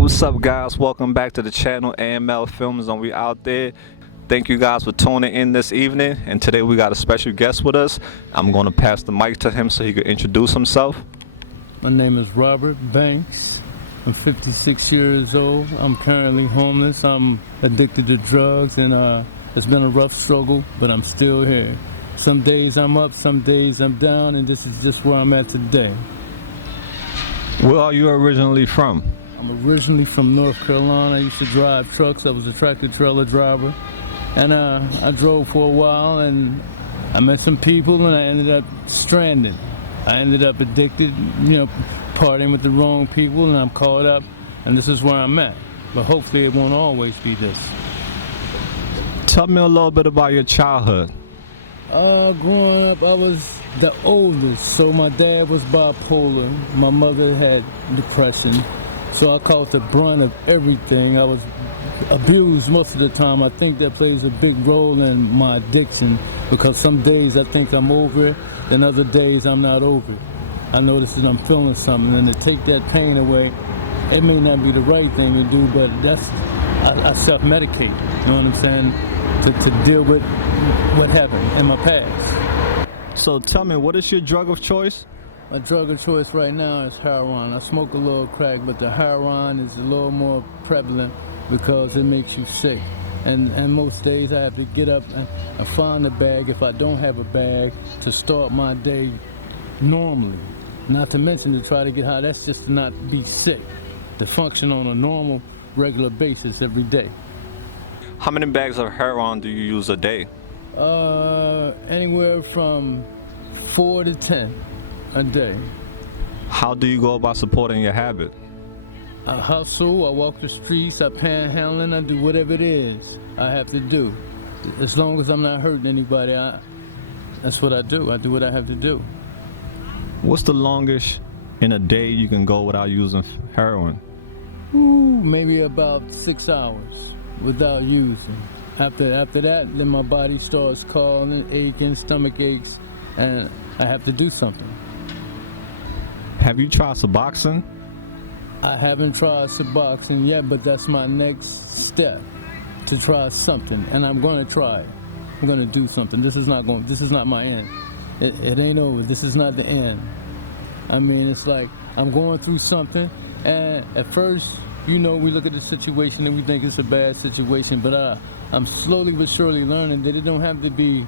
What's up, guys? Welcome back to the channel AML Films, and we out there. Thank you guys for tuning in this evening, and today we got a special guest with us. I'm going to pass the mic to him so he can introduce himself. My name is Robert Banks. I'm 56 years old. I'm currently homeless. I'm addicted to drugs, and it's been a rough struggle, but I'm still here. Some days I'm up, some days I'm down, and this is just where I'm at today. Where are you originally from? I'm originally from North Carolina. I used to drive trucks. I was a tractor trailer driver. And I drove for a while, and I met some people, and I ended up stranded. I ended up addicted, partying with the wrong people, and I'm caught up, and this is where I'm at. But hopefully it won't always be this. Tell me a little bit about your childhood. Growing up, I was the oldest, so my dad was bipolar. My mother had depression, so I caught the brunt of everything. I was abused most of the time. I think that plays a big role in my addiction, because some days I think I'm over it, and other days I'm not over it. I notice that I'm feeling something, and to take that pain away, it may not be the right thing to do, but I self-medicate, you know what I'm saying, to deal with what happened in my past. So tell me, what is your drug of choice? My drug of choice right now is heroin. I smoke a little crack, but the heroin is a little more prevalent because it makes you sick. And most days I have to get up and find a bag, if I don't have a bag, to start my day normally. Not to mention to try to get high. That's just to not be sick, to function on a normal, regular basis every day. How many bags of heroin do you use a day? Anywhere from 4 to 10 a day. How do you go about supporting your habit? I hustle, I walk the streets, I panhandling, I do whatever it is I have to do. As long as I'm not hurting anybody, that's what I do. I do what I have to do. What's the longest in a day you can go without using heroin? Maybe about 6 hours without using. After that, then my body starts calling, aching, stomach aches, and I have to do something. Have you tried Suboxone? I haven't tried Suboxone yet, but that's my next step, to try something, and I'm going to try it. I'm going to do something. This is not my end. It ain't over. This is not the end. I mean, it's like I'm going through something, and at first, we look at the situation and we think it's a bad situation, but I'm slowly but surely learning that it don't have to be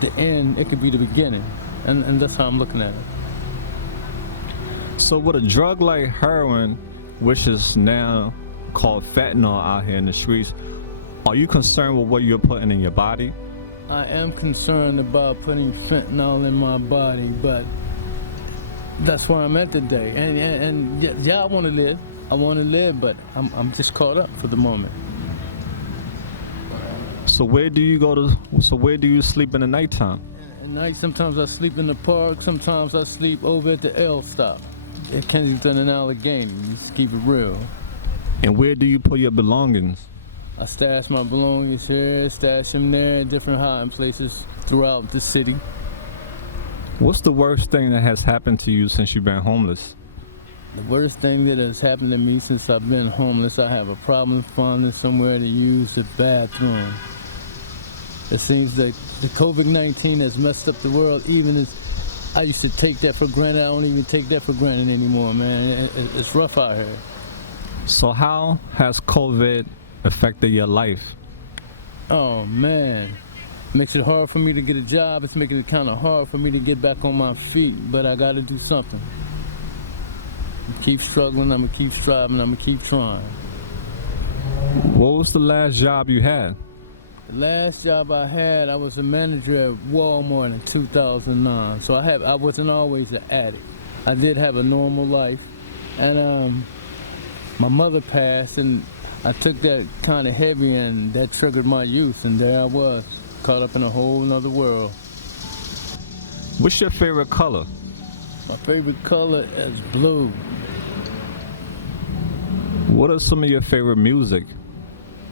the end. It could be the beginning, and that's how I'm looking at it. So with a drug like heroin, which is now called fentanyl out here in the streets, are you concerned with what you're putting in your body? I am concerned about putting fentanyl in my body, but that's where I'm at today. And yeah, I want to live. I want to live, but I'm just caught up for the moment. So where do you sleep in the nighttime? At night, sometimes I sleep in the park. Sometimes I sleep over at the L stop at Kensington and Allegheny. Just keep it real. And where do you put your belongings? I stash my belongings here, stash them there, in different hiding places throughout the city. What's the worst thing that has happened to you since you've been homeless? The worst thing that has happened to me since I've been homeless, I have a problem finding somewhere to use the bathroom. It seems that the COVID-19 has messed up the world. Even as I used to take that for granted, I don't even take that for granted anymore, man. It's rough out here. So how has COVID affected your life? Oh, man. Makes it hard for me to get a job. It's making it kind of hard for me to get back on my feet, but I got to do something. Keep struggling, I'm gonna keep striving, I'm gonna keep trying. What was the last job you had? The last job I had, I was a manager at Walmart in 2009. So I wasn't always an addict. I did have a normal life, and my mother passed, and I took that kind of heavy, and that triggered my use, and there I was, caught up in a whole nother world. What's your favorite color? My favorite color is blue. What are some of your favorite music?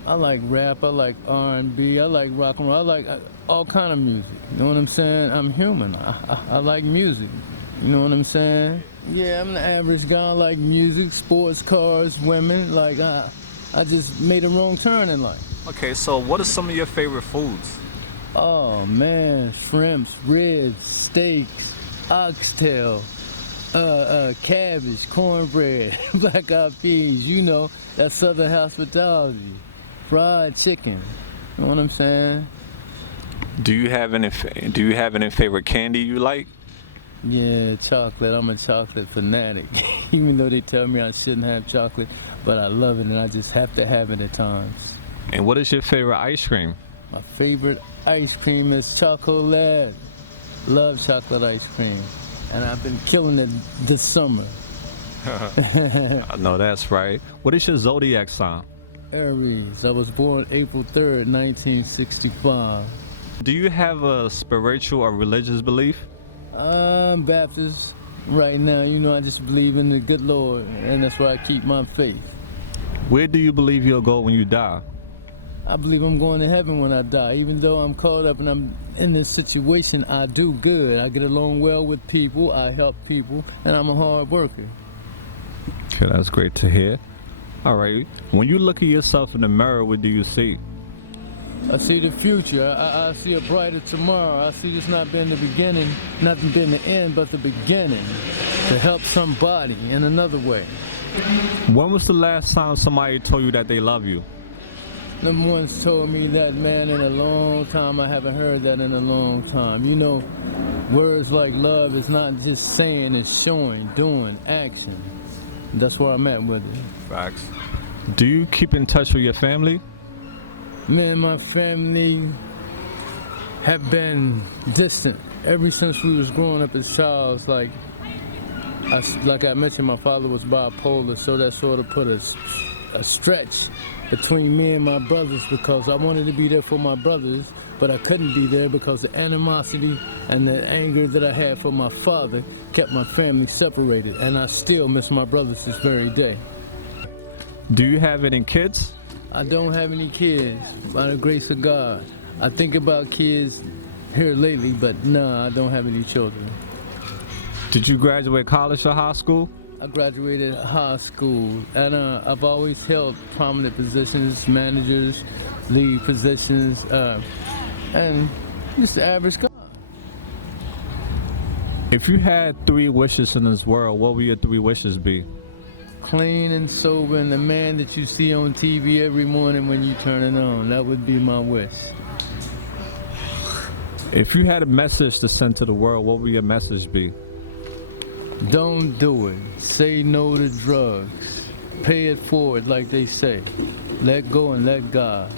I like rap, I like R&B, I like rock and roll, I like all kind of music. You know what I'm saying? I'm human. I like music. You know what I'm saying? Yeah, I'm the average guy. I like music, sports, cars, women. Like I just made a wrong turn in life. Okay, so what are some of your favorite foods? Oh man, shrimps, ribs, steaks, oxtail, cabbage, cornbread, black eyed peas. You know, that's Southern hospitality. Fried chicken. You know what I'm saying? Do you have any favorite candy you like? Yeah, chocolate. I'm a chocolate fanatic. Even though they tell me I shouldn't have chocolate, but I love it and I just have to have it at times. And what is your favorite ice cream? My favorite ice cream is chocolate. Love chocolate ice cream. And I've been killing it this summer. I know that's right. What is your zodiac sign? Aries. I was born April 3rd, 1965. Do you have a spiritual or religious belief? I'm Baptist right now. You know, I just believe in the good Lord, and that's where I keep my faith. Where do you believe you'll go when you die? I believe I'm going to heaven when I die. Even though I'm caught up and I'm in this situation, I do good. I get along well with people, I help people, and I'm a hard worker. Okay, that's great to hear. All right. When you look at yourself in the mirror, what do you see? I see the future. I see a brighter tomorrow. I see this not being the beginning, not being the end, but the beginning to help somebody in another way. When was the last time somebody told you that they love you? No one's told me that, man, in a long time. I haven't heard that in a long time. You know, words like love is not just saying, it's showing, doing, action. That's where I'm at with it. Facts. Do you keep in touch with your family? Man, my family have been distant ever since we was growing up as childs. Like I mentioned, my father was bipolar, so that sort of put a stretch between me and my brothers because I wanted to be there for my brothers, but I couldn't be there because the animosity and the anger that I had for my father kept my family separated, and I still miss my brothers this very day. Do you have any kids? I don't have any kids, by the grace of God. I think about kids here lately, but no, I don't have any children. Did you graduate college or high school? I graduated high school, and I've always held prominent positions, managers, lead positions, and just the average guy. If you had 3 wishes in this world, what would your 3 wishes be? Clean and sober, and the man that you see on TV every morning when you turn it on. That would be my wish. If you had a message to send to the world, what would your message be? Don't do it. Say no to drugs. Pay it forward, like they say. Let go and let God.